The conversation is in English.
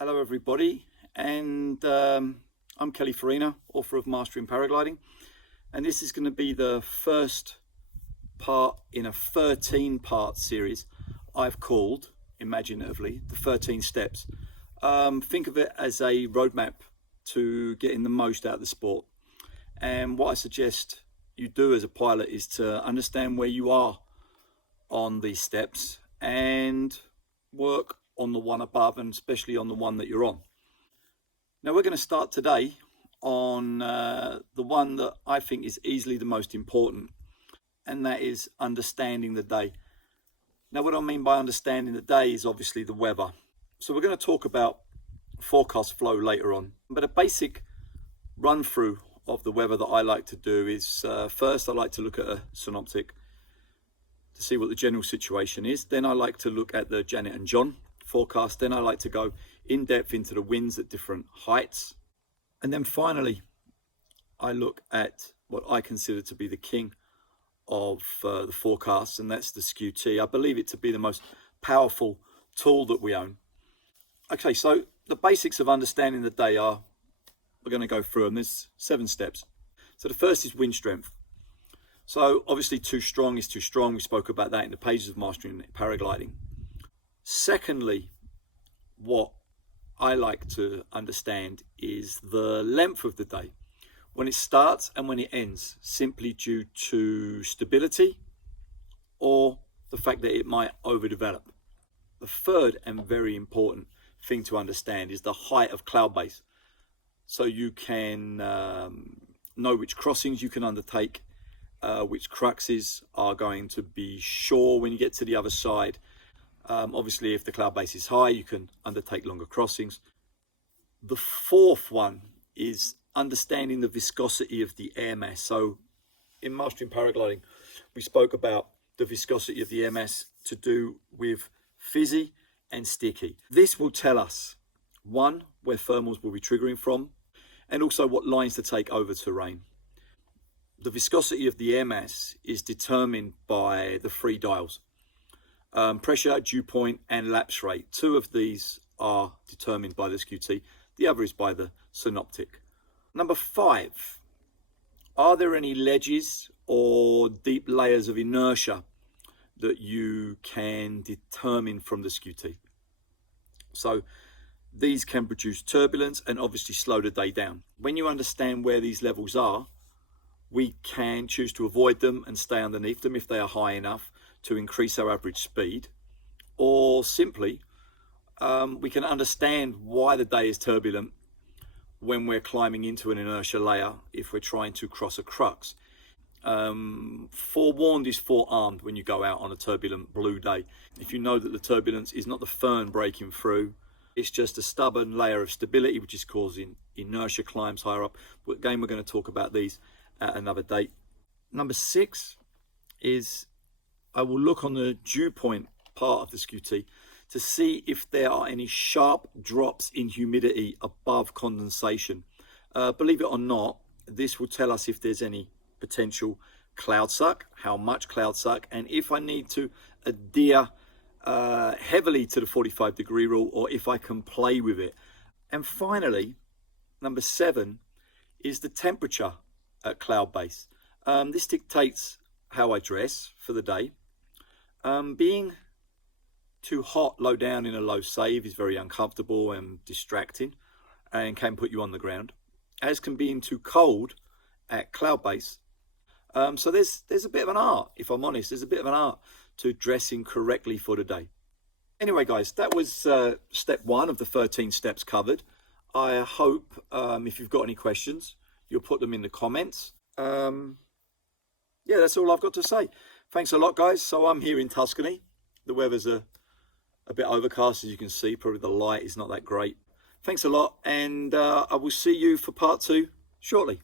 Hello everybody, and I'm Kelly Farina, author of Mastering Paragliding, and this is going to be the first part in a 13-part series I've called, imaginatively, the 13 steps. Think of it as a roadmap to getting the most out of the sport, and what I suggest you do as a pilot is to understand where you are on these steps and work on the one above, and especially on the one that you're on. Now we're going to start today on the one that I think is easily the most important, and that is understanding the day. Now what I mean by understanding the day is obviously the weather. So we're going to talk about forecast flow later on, but a basic run through of the weather that I like to do is first I like to look at a synoptic to see what the general situation is. Then I like to look at the Janet and John forecast. Then I like to go in depth into the winds at different heights. And then finally, I look at what I consider to be the king of the forecasts, and that's the SKU-T. I believe it to be the most powerful tool that we own. Okay, so the basics of understanding the day are, we're going to go through them. There's 7 steps. So the first is wind strength. So obviously too strong is too strong. We spoke about that in the pages of Mastering Paragliding. Secondly, what I like to understand is the length of the day, when it starts and when it ends, simply due to stability or the fact that it might overdevelop. The third and very important thing to understand is the height of cloud base. So you can know which crossings you can undertake, which cruxes are going to be sure when you get to the other side. Obviously, if the cloud base is high, you can undertake longer crossings. The fourth one is understanding the viscosity of the air mass. So in Mastering Paragliding, we spoke about the viscosity of the air mass to do with fizzy and sticky. This will tell us, one, where thermals will be triggering from, and also what lines to take over terrain. The viscosity of the air mass is determined by the 3 dials. Pressure, dew point, and lapse rate. 2 of these are determined by the SKU-T. The other is by the synoptic. Number 5, are there any ledges or deep layers of inertia that you can determine from the SKU-T? So these can produce turbulence and obviously slow the day down. When you understand where these levels are, we can choose to avoid them and stay underneath them if they are high enough to increase our average speed, or simply we can understand why the day is turbulent when we're climbing into an inertia layer if we're trying to cross a crux. Forewarned is forearmed when you go out on a turbulent blue day. If you know that the turbulence is not the firn breaking through, it's just a stubborn layer of stability which is causing inertia climbs higher up. But again, we're going to talk about these at another date. Number 6 is I will look on the dew point part of the SKU-T to see if there are any sharp drops in humidity above condensation. Believe it or not, this will tell us if there's any potential cloud suck, how much cloud suck, and if I need to adhere heavily to the 45-degree rule, or if I can play with it. And finally, number 7 is the temperature at cloud base. This dictates how I dress for the day. Being too hot low down in a low save is very uncomfortable and distracting and can put you on the ground, as can being too cold at cloud base. So there's a bit of an art, if I'm honest, there's a bit of an art to dressing correctly for the day. Anyway guys, that was step 1 of the 13 steps covered. I hope if you've got any questions, you'll put them in the comments. Yeah, that's all I've got to say. Thanks a lot, guys. So I'm here in Tuscany. The weather's a bit overcast, as you can see. Probably the light is not that great. Thanks a lot, and I will see you for part 2 shortly.